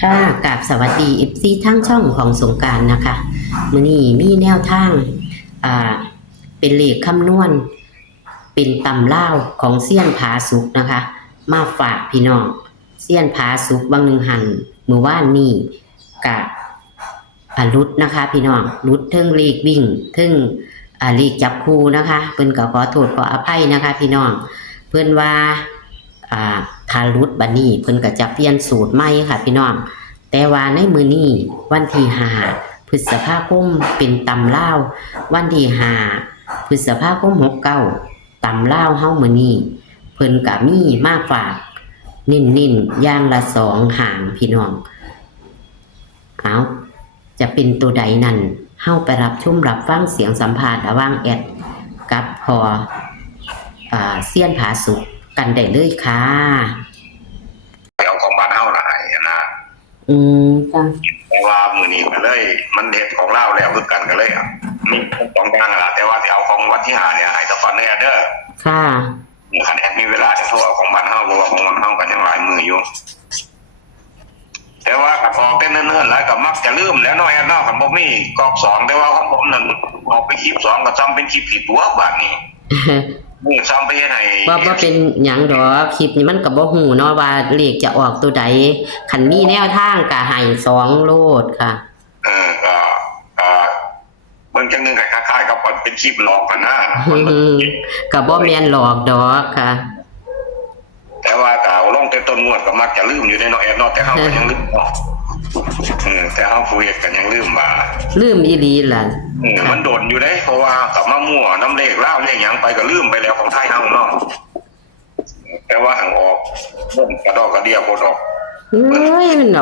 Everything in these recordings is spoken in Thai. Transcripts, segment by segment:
ค่ะกราบสวัสดีเอฟซีทั้งช่องของสงกรานต์นะคะมื้อนี้มีแนวทางอ่าเป็นเลขคำนวณเป็นตำราของเซียนผาสุกนะคะมาฝากพี่น้องเซียนผาสุกบางหนึ่งหันมื้อวานนี้กะรุดนะคะพี่น้องรุดเทิงเลขวิ่งเทิงเลขจับคู่นะคะเพิ่นก็ขอโทษขออภัยนะคะพี่น้องเพิ่นว่าถ้ารุดบัดนี้เพิ่นก็จะเปลี่ยนสูตรใหม่ค่ะพี่น้องแต่ว่าในมื้อนี้วันที่5พฤษภาคมเป็นตำลาววันที่5พฤษภาคม69ตำลาวเฮามื้อนี้เพิ่นก็มีมาฝากนิ่นๆอย่างละ2หางพี่น้องเอาจะเป็นตัวใดนั่นเฮาไปรับชมรับฟังเสียงสัมภาษณ์ระหว่างแอดกับพอเซียนผาสุกกันได้เลยค่ะเอาของบ้านเฮาหลายนะจ้ะแต่ว่ามื้อนี้ก็เลยมันเฮ็ดของลาวแล้วคือกันก็เลยมีสองอย่างล่ะแต่ว่าสิเอาของวัดที่5เนี่ยให้ตะฟันแน่เด้อค่ะคันแอดมีเวลาจะโทรเอาของบ้านเฮาเพราะว่าของบ้านเฮาก็ยังหลายมื้ออยู่แต่ว่าก็ออกแต่เนิ่นๆหลายก็มักจะลืมแล้วเนาะแอดเนาะคันบ่มีกอก2แต่ว่าของผมนั่นออกไปคลิป2ก็จำเป็นคลิปผิดตัวบาดนี้ซ้ำไปเฮ็ดให้ว่าเป็นหยังดอกคลิปนี้มันก็บ่ฮู้เนาะว่าเลขจะออกตัวใดคันมีแนวทางก็ให้2โลดค่ะก็เบิ่งจังนึงก็คล้ายๆกับเป็นคลิปหลอกกันนะก็บ่แม่นหลอกดอกค่ะแต่ว่าก็ลงแต่ต้นงวดก็มักจะลืมอยู่ในเนาะแอดเนาะแต่เฮาก็ยังลืมเนาะแต่เฮาผู้เฮ็ดก็ยังลืมว่าลืมอีหลีล่ะมันโดนอยู่เด้เพราะว่ากับมามั่วน้ำเลขลาวเลขหยังไปก็ลืมไปแล้วของไทยเฮาเนาะแต่ว่าหังออกบ่กระดอกกระเดียบ่ดอกมัน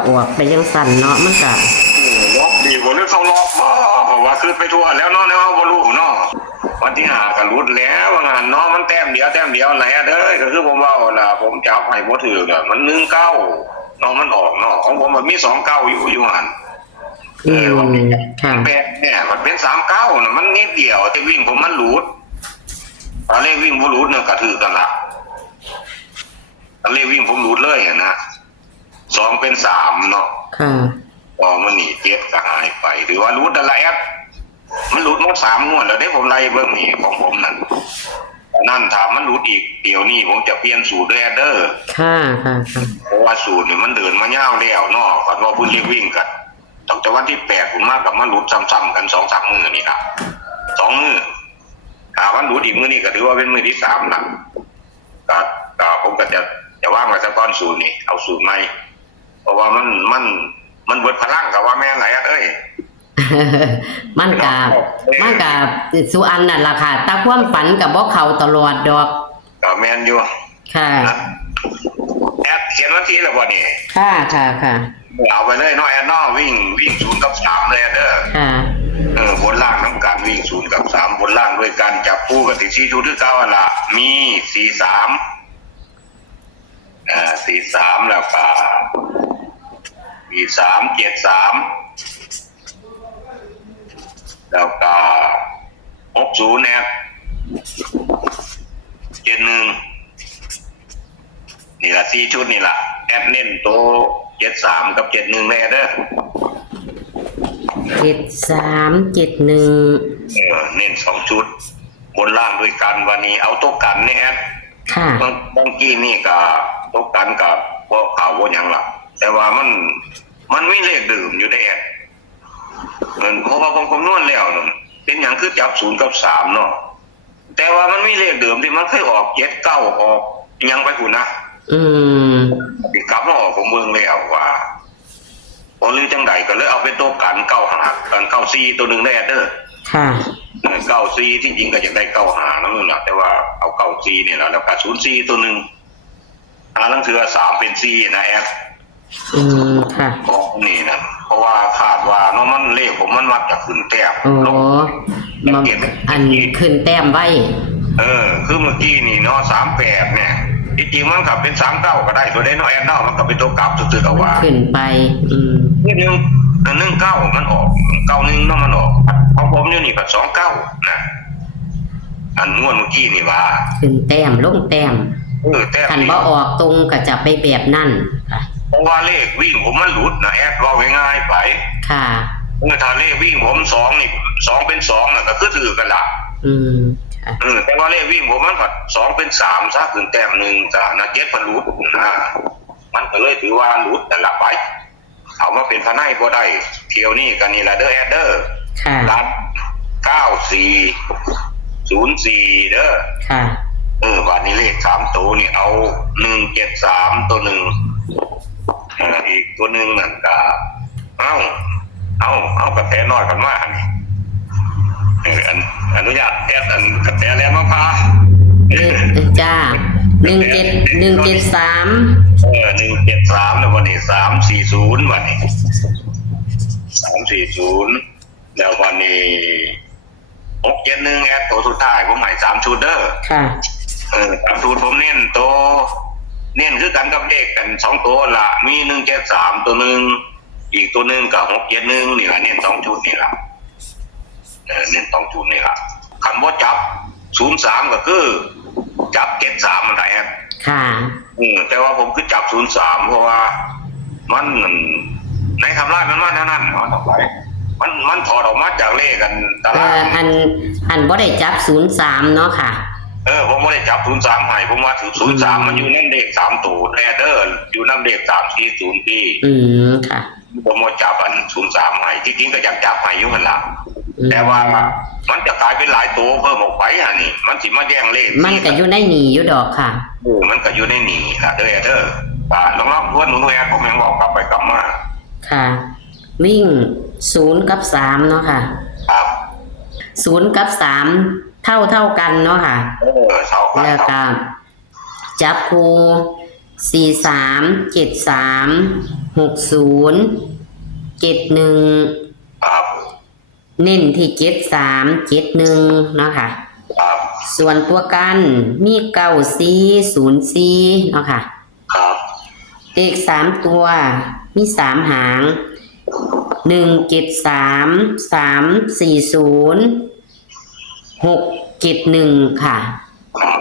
ออกไปจังสั่นเนาะมันก็ล็อกดีบ่หรือเขาล็อกบ่เพราะว่าขึ้นไปทั่วแล้วเนาะเฮาบ่รู้เนาะวันที่5ก็หลุดแล้วว่างานเนาะมันแต้มเดียวไหนเด้อก็คือผมเว้าล่ะผมจับให้บ่ถูกอ่ะมัน19เนาะมันออกเนาะของผมมันมี29อยู่หั่นค่ะแบบเนี่ยมันเป็น39น่ะมันนิดเดียวแต่วิ่งผมมันหลุดตอนเลขวิ่งบ่หลุดเนี่ยก็ถือกันล่ะตอนเลขวิ่งผมหลุดเลยนะ2เป็น3เนาะค่ะพอมันหนี7ก็หายไปหรือว่าหลุดอะไรแอปมันหลุดหมด3งวดแล้วได้ผมไล่เบิ่งนี่ของผมนั่นถ้ามันหลุดอีกเดี๋ยวนี้ผมจะเปลี่ยนสูตรเด้อค่ะเพราะว่าสูตรนี่มันเดินมายาวแล้วเนาะก็ว่าเพิ่นเรียกวิ่งกันตั้งแต่วันที่8ผมมากับมันหลุดซ้ำๆกัน 2-3 มื้อนี่ล่ะ2มื้อถ้ามันหลุดอีกมื้อนี้ก็ถือว่าเป็นมื้อที่3นะก็ผมก็จะวางไว้ซะก่อนสูตรนี่เอาสูตรใหม่เพราะว่ามันเบิดพลังก็ว่าแม่นหลายเอ้ยมันกะสุอันนั่นล่ะค่ะแต่ความฝันก็บ่เข้าตลอดดอกก็แม่นอยู่ค่ะแอดเขียนวันที่แล้วบ่นี่ค่ะเอาไปเลยเนาะแอดเนาะวิ่ง0กับ3เลยเด้อค่ะบนล่างน้ำกันวิ่ง0กับ3บนล่างด้วยกันจับคู่กันที่4ชุดคือเก่าล่ะมี43 43แล้วก็มี373แล้วก็60เนี่ย71นี่ล่ะ4ชุดนี่ล่ะแอดเน้นโต73กับ71แน่เด้อ73 71เน้น2ชุดบนล่างด้วยกันวันนี้เอาโต๊ะกันนี่แอดค่ะบางกี้นี่ก็โต๊ะกันกับพวกข่าวบ่หยังล่ะแต่ว่ามันมีเลขดื่มอยู่ในแอดเพราะว่าผมคำนวณแล้วเป็นหยังคือจับ0กับ3เนาะแต่ว่ามันมีเลขดื่มที่มันเคยออก7 9ออกยังไปพุ่นนะสิกลับมาออกผมเบิ่งแล้วว่าบ่รู้จังได๋ก็เลยเอาเป็นตัวกัน95 ตัวนึงได้เด้อค่ะ94ที่จริงก็อยากได้95นำนั่นล่ะแต่ว่าเอา94นี่ล่ะแล้วก็04ตัวนึงลังเทื่อ3เป็น4นะแอดค่ะนี่นะเพราะว่าคาดว่าเนาะมันเลขผมมันมักจะขึ้นแต้มลงอันขึ้นแต้มไว้คือเมื่อกี้นี่เนาะ38เนี่ยจริงๆมันก็เป็น39ก็ได้ตัวได้เนาะแอดเนาะมันก็เป็นตัวกลับซื่อๆก็ว่าขึ้นไปนิดนึง19มันออก91เนาะมันออกของผมอยู่นี่ก็29นะอันงวดเมื่อกี้นี่ว่าขึ้นแต้มลงแต้มแต้มคันบ่ออกตรงก็จะไปแบบนั้น เพราะว่าเลขวิ่งผมมันหลุดนะแอดว่าง่ายๆไป ค่ะ ถ้าเลขวิ่งผมสองนี่สองเป็นสองน่ะก็คือถือกันละ ค่ะ แต่ว่าเลขวิ่งผมมันผัดสองเป็นสามซะถึงแต้มหนึ่งจ้ะนะเจ็ดพันรูดนะมันก็เลยถือว่ารูดแต่ละไปเอามาเป็นพนัยบ่ได้เที่ยวนี่กันนี่ละเด้อแอดเดอร์ ค่ะ รับ9404เด้อ ค่ะ วันนี้เลข3ตัวนี่เอา173ตัวหนึ่งอีกตัวหนึ่งนั่นก็เอากระแตน้อยกันมานี่อนุญาตแอดอันกระแตแล้วมาพา จ้า173 173แล้ววันนี้340วันนี้340แล้ววันนี้671แอดตัวสุดท้ายผมใหม่3ชุดเด้อ ค่ะ 3ชุดผมเน้นตัวเน้นคือกันกับเลขกัน2ตัวละมี173ตัวหนึ่งอีกตัวหนึ่งกับ671นี่ล่ะเน้น2ชุดนี่ล่ะเน้น2ชุดนี่ล่ะคำว่าจับ03ก็คือจับ73มันได้แอด ค่ะ แต่ว่าผมคือจับ03เพราะว่ามันในคำรายมันว่านั่นต่อไปมันถอดออกมาจากเลขกันตาราง อันบ่ได้จับ03เนาะค่ะ ผมไม่ได้จับ03ให้ผมว่าถือ03มันอยู่ในเลข3ตัวแอดเดอร์อยู่ในเลข340พี่ ค่ะ ผมว่าจับอัน03ให้ที่จริงก็อยากจับให้อยู่หั่นล่ะแต่ว่ามันจะกลายเป็นหลายตัวเพิ่มออกไปนี่มันสิมาแย่งเลขมันก็อยู่ในนี่อยู่ดอกค่ะ มันก็อยู่ในนี่ล่ะเด้อแอดเดอร์ลองทวนหนูแอดผมยังบอกกลับไปกลับมา ค่ะ วิ่ง0กับ3เนาะค่ะ ครับ 0กับ3เท่ากันเนาะค่ะ เท่ากัน แล้วก็จับคู43 73 60 71 ครับ เน้นที่73 71เนาะค่ะ ครับ ส่วนตัวกันมี9404เนาะค่ะ ครับ เลข3ตัวมี3หาง173 340 671ค่ะ ครับ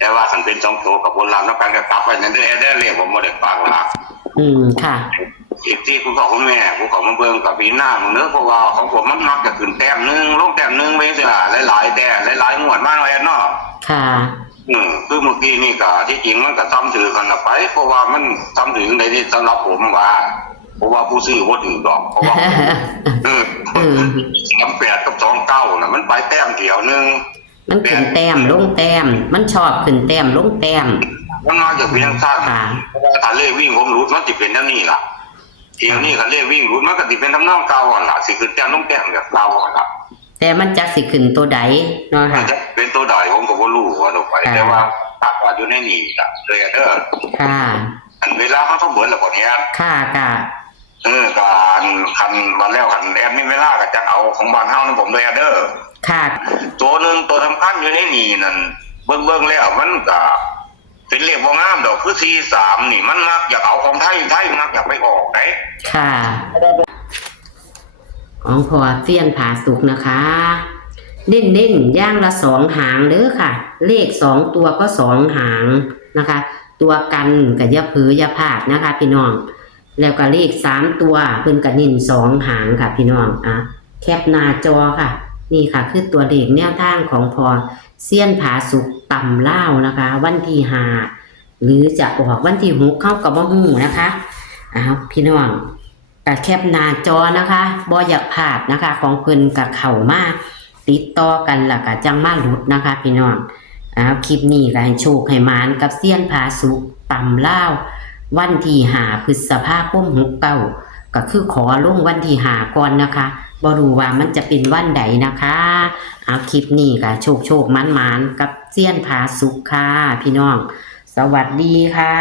แต่ว่าสันเป็น2ตัวกับบนรางแล้วกันก็กลับไปนั่นเด้อแอดเดอร์เรียกผมบ่ได้ฟังล่ะ ค่ะ อีกที่คุณพ่อคุณแม่ผมขอมาเบิ่งกับปีหน้ามึงเด้อเพราะว่าของผมมันมักจะขึ้นแต้มนึงลงแต้มนึงไปเสียหลายๆแต่หลายๆงวดมาเนาะแอดเนาะ ค่ะ คือเมื่อกี้นี่ก็ที่จริงมันก็ซ้ำถือกันละไปเพราะว่ามันซ้ำถือในที่สำหรับผมว่าเพราะว่าผู้ซื้อบ่ถือดอกเพราะว่า38กับ29น่ะมันไปแต้มเดียวนึง มันขึ้นแต้มลงแต้ม มันชอบขึ้นแต้มลงแต้ม มันมาจากเพียงสั้นเพราะว่าถ้าเลขวิ่งผมรู้มันสิเป็นแนวนี้ล่ะเที่ยวนี้คันเลขวิ่งรู้มันก็สิเป็นทำนองเก่าอ่ะล่ะสิขึ้นแต้มลงแต้มแบบเก่าอ่ะล่ะ แต่มันจักสิขึ้นตัวใดเนาะค่ะ จะเป็นตัวใดผมก็บ่รู้ว่าลงไปแต่ว่าตักว่าอยู่ในนี้ล่ะเลยเด้อ ค่ะ อันเวลาเขาต้องเบิดแล้วบ่เนี้ย ค่ะค่ะ การคันวันแล้วคันแอดมีเวลาก็จะเอาของบ้านเฮานี่ผมเลยเด้อ ค่ะ ตัวหนึงตัวสำคัญอยู่ในนี้นั่นเบิ่งแล้วมันก็เป็นเลขบ่งามดอกคือ43นี่มันมักอยากเอาของไทยมักอยากไปออกได้ ค่ะของพอเซียนผาสุกนะคะเน้นย่างละ2หางเด้อค่ะ เลข2ตัวก็2หางนะคะ ตัวกันกับอย่าเผืออย่าพลาดนะคะ พี่น้องแล้วก็เลข3ตัวเพิ่นก็เน้น2หางค่ะพี่น้องแคปหน้าจอค่ะ นี่ค่ะคือตัวเลขแนวทางของพอเซียนผาสุกต่ำเล่าวนะคะ วันที่5หรือจะออกวันที่6เข้ากับบ่ฮู้นะคะพี่น้องก็แคปหน้าจอนะคะบ่อยากพลาดนะคะ ของเพิ่นกับเข้ามาติดต่อกันแล้วก็จังมาหลุดนะคะ พี่น้องคลิปนี้ก็ให้โชคให้หมานกับเซียนผาสุกต่ำเล่าววันที่5พฤษภาคม69ก็คือขอลงวันที่5ก่อนนะคะบ่รู้ว่ามันจะเป็นวันใดนะคะคลิปนี้ก็โชคมันกับเซียนผาสุกค่ะพี่น้องสวัสดีค่ะ